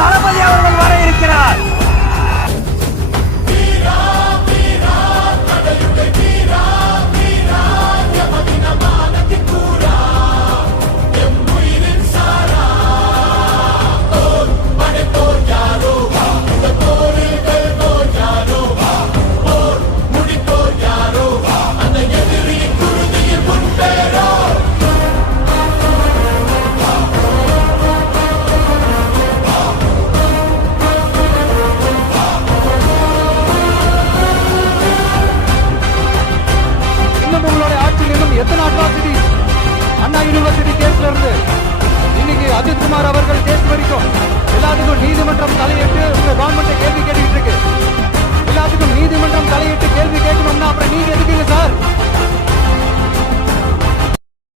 தளபதி அவர்கள் வர இருக்கிறார். எத்தனை அட்ராசிட்டி அண்ணா யூனிவர்சிட்டி கேஸ்ல இருந்து இன்னைக்கு அஜித் குமார் அவர்கள் கேஸ் வரைக்கும் எல்லாத்துக்கும் நீதிமன்றம் தலையிட்டு உங்க கவர்மெண்ட்டை கேள்வி கேட்டுக்கிட்டு இருக்கு. எல்லாத்துக்கும் நீதிமன்றம் தலையிட்டு கேள்வி கேட்கணும்னா அப்புறம் நீங்க எதுக்குங்க சார்?